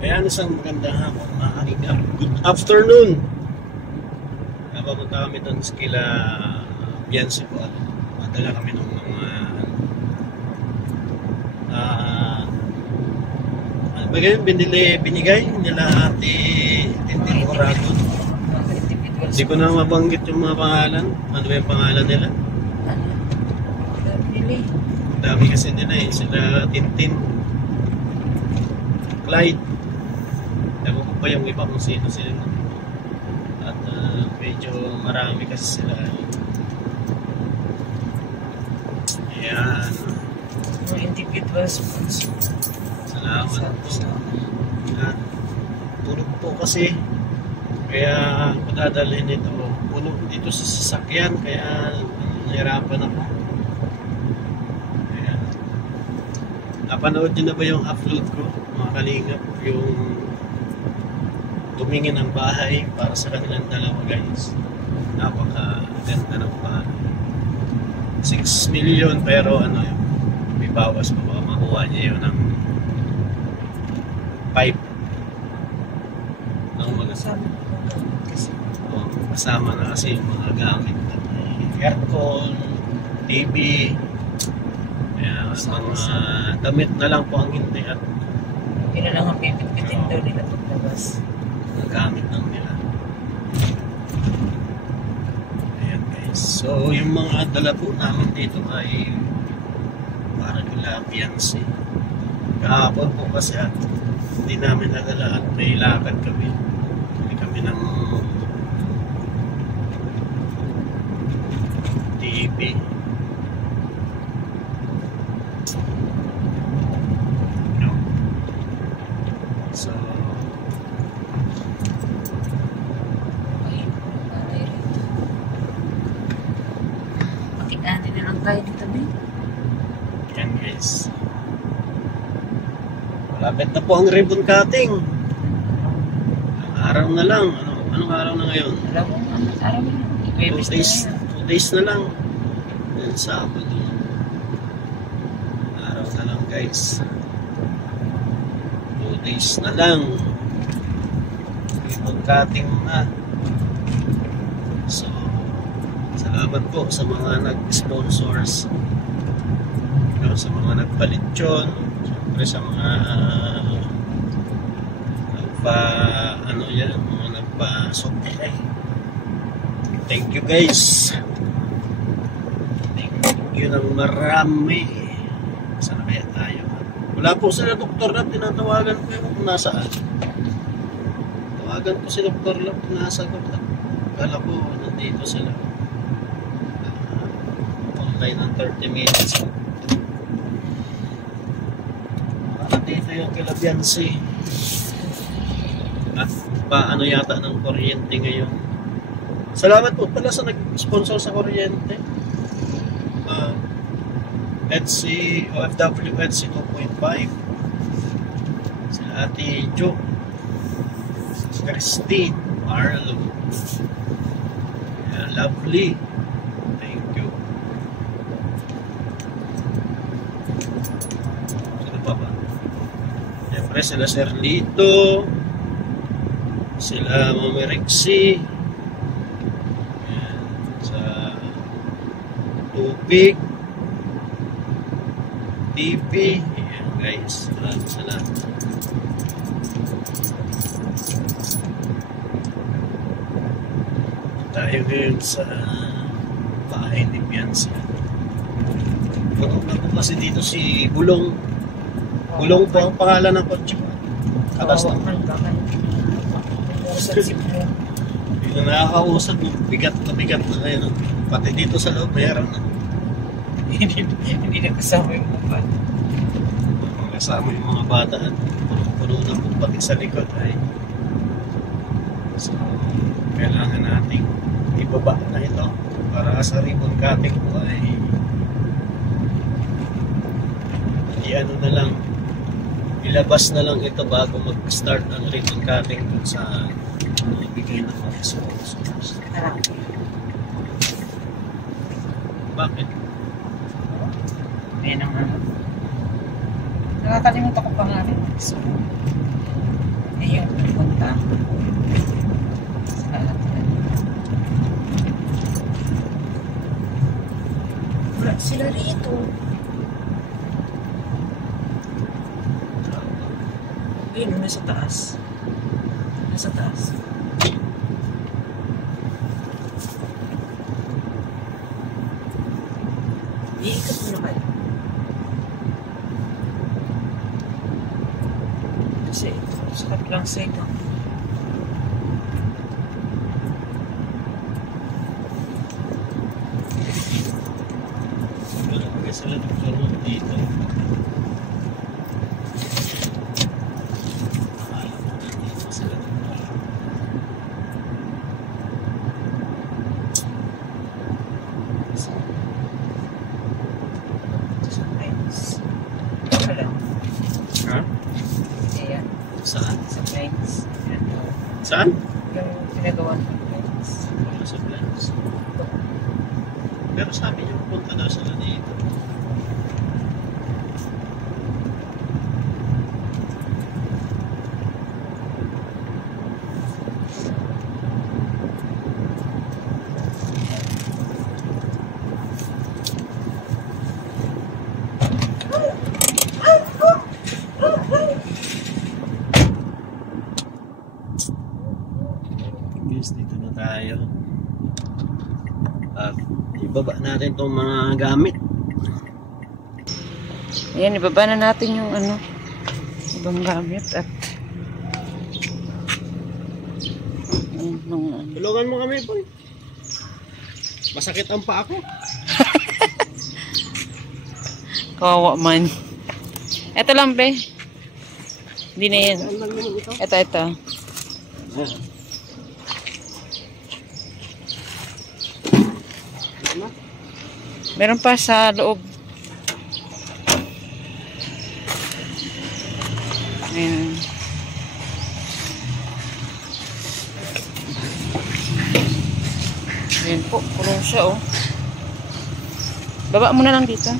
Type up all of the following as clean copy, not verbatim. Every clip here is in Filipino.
Ayan, isang magandang hapon mga kalingap. Good afternoon. Napapunta kami doon sa kila Biansi po. Madala kami ng mga ano ba ganyan, binigay nila Ate Tintin Oragon. Hindi ko na mabanggit yung mga pangalan. Ano ba yung pangalan nila? Dami kasi nila eh. Sila Tintin, Clyde. Ewan ko pa yung iba kung sino sila. At medyo marami kasi sila. Ayan. Mga individual sponsor. Salamat po. At tulog po kasi. Kaya ako dadalhin ito. Puno dito sa sasakyan. Kaya nahirapan ako. Ayan. Napanood nyo na ba yung upload ko? Mga kalingap. Yung tumingin ng bahay para sa kanilang dalawa guys. Napaka-ganda ng bahay. 6 million pero ano yun, may bawas pa baka makuha niya yun ng 5 ng mga kasama na kasi yung mga gamit aircon, TV, mga damit na lang po ang hindi at yun na lang ang pipit-pitin daw nila paglabas. Gamit lang nila. Ayan guys. So yung mga dala po namin dito ay para nila Biansi. Kahapon po kasi at hindi namin nadala at may lakad kami. Hindi kami ng TV. No. So Makikani na lang tayo dito ba? yan guys. Malapit na po ang ribbon cutting. Araw na lang. Anong araw na ngayon? Alam mo, araw mo na. 2 days na lang. Yan Sabado. Araw na lang guys. 2 days na lang. Ribbon cutting na. So, salamat po sa mga nag-sponsors. Sa mga nagpalityon. Siyempre sa mga mga nagpa-supply. Thank you guys. Thank you ng marami. Sana kaya tayo? Wala po sila Dr. Lab, tinatawagan ko yung kung nasaan. Tawagan ko si Dr. Lab, nasagot lang. Kala ko nandito sila. Online ng 30 minutes. Dito yung kila Biansi. At paano yata ng kuryente ngayon. Salamat po pala sa nag-sponsor sa kuryente. EDSI, OFW EDSI 2.5. Sila Ate Jo, Christine, Marlo. Lovely. Thank you. Sino pa ba? Siyempre sila Serlito, sila Mami Rexy, sa tubig, TV, ayan guys, salamat. Tayo ngayon sa bahay ni Biansi. Puno na po kasi dito si Bulong. Bulong po ang pangalan ng kotse ko. Katas na. Hindi na nakakausap. Bigat na ngayon. Pati dito sa loob, mayroon na. Hindi na kasama yung mga bata. Kasama yung mga bata. Puno na po pati sa likod. So, kailangan nating ibaba na ito para sa ribbon cutting po ay ano na lang, ilabas na lang ito bago mag-start ang ribbon cutting dun sa ibigay ng mga sponsors. Bakit? Ayan ang Nakakalimutan ko pa nga rin. So, Ayun, nasa taas. Nasa taas. Iikot mo na kayo. Kasi sa kabilang side lang. Wala pa sila nagkaroon dito. Sa lines. Wala. Ha? Ayan. Saan? Sa lines. Ayan. Saan? Yung pinagawa ng lines. Wala sa plans. Pero sabi niyo punta daw sila dito. Guys, dito na tayo. At ibaba natin itong mga gamit. Ayan, ibaba na natin yung ano, ibang gamit at ayan, mga ano. Tulungan mo kami, boy. Masakit ang paa ko. Kawawa man. Ito lang, be. Hindi na yan. Saan lang naman ito? Ito. Ah. Ano? Meron pa sa loob. Ayan. Ayan po, kulong siya, oh. Baba mo na lang dito.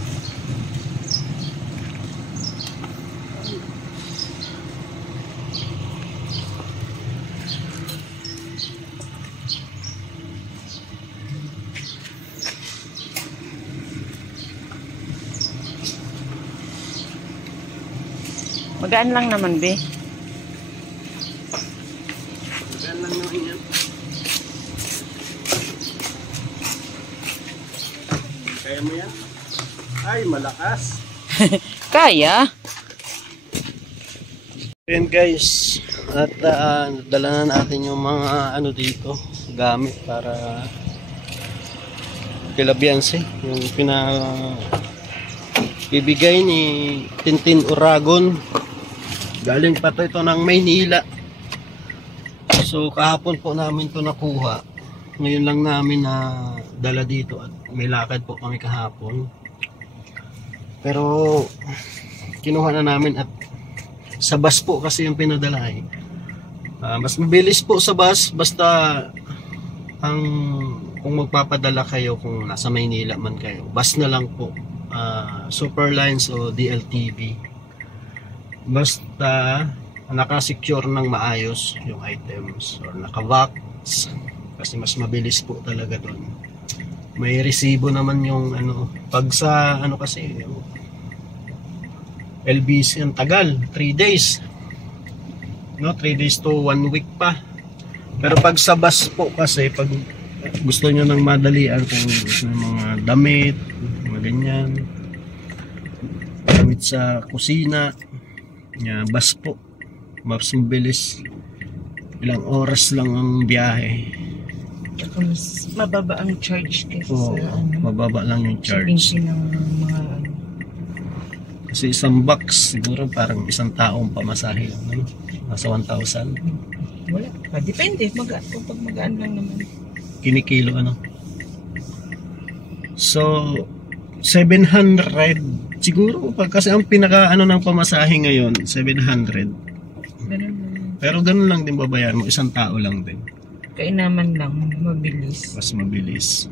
Magaan lang naman, be. Magaan lang naman yan. Kaya mo yan? Ay, malakas. Kaya. Ayan guys, at dala na natin yung mga ano dito, gamit para kila Beyonce, yung bibigay ni Tintin Uragon. Galing pa to ito ng Maynila. So kahapon po namin to nakuha. Ngayon lang namin na dala dito at may lakad po kami kahapon. Pero kinuha na namin at sa bus po kasi yung pinadala eh. Mas mabilis po sa bus basta kung magpapadala kayo kung nasa Maynila man kayo. Bus na lang po. Superlines o DLTV. Basta nakasecure ng maayos yung items or nakavax kasi mas mabilis po talaga doon. May resibo naman yung ano pag sa ano kasi yung LBC ang tagal, 3 days. No, 3 days to 1 week pa. Pero pag sa bus po kasi pag gusto niyo ng madalian kung gusto ng mga damit, mga ganyan. Damit sa kusina. Bus po. Mas mabilis. Ilang oras lang ang biyahe. Mas mababa ang charge kasi Oo, sa ano. mababa lang yung Sa charge. bensin ng mga ano. Kasi isang box, siguro parang isang taong pamasahe. Ano? Nasa 1,000. Wala pa. Depende. Kung pag magaan lang naman. Kinikilo ano. So 700 siguro kasi ang pinaka ano ng pamasahe ngayon 700. Ganun lang. Pero ganun lang din babayaran mo, isang tao lang din. Kainaman lang. Mabilis. Mas mabilis.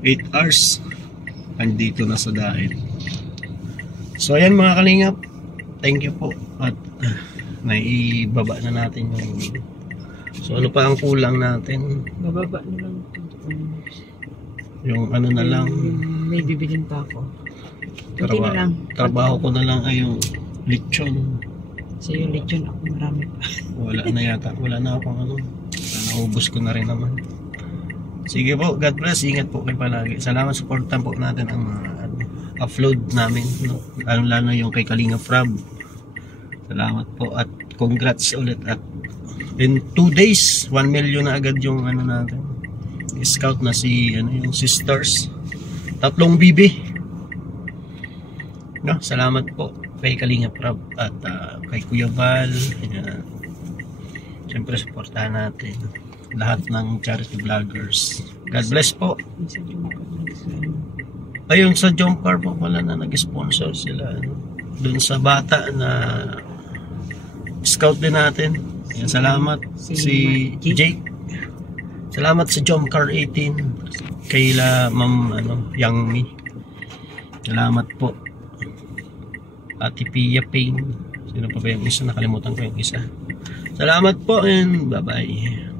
8 hours andito na sa dahil. So ayan mga kalingap, thank you po at naibaba na natin yung so ano pa ang kulang natin, Mababa na lang. yung ano na lang May bibilin pa ako. Hindi na lang. trabaho ko na lang ay yung lechon So yung lechon ako marami pa. Wala na yata. Wala na akong ano. Naubos ko na rin naman. Sige po, God bless. Ingat po kayo palagi. Salamat, supportan po natin ang mga upload namin. No? Lalo yung kay Kalinga Frab. Salamat po at congrats ulit. At in 2 days, 1 million na agad yung ano natin. Scout na si ano, yung sisters. 3 bibi. No, salamat po kay Kalinga Prab at kay Kuya Val. Ayan. Siyempre supportahan natin lahat ng charity vloggers. God bless po. Ayun sa Jump Car po pala na nag-sponsor sila dun sa bata na scout din natin. Ayan, salamat si Jake. Salamat sa Jump Car 18 kay Ma'am Yang Mi. Salamat po. Ate Pia Payne. Sino pa ba yung isa? Nakalimutan ko yung isa. Salamat po and bye-bye.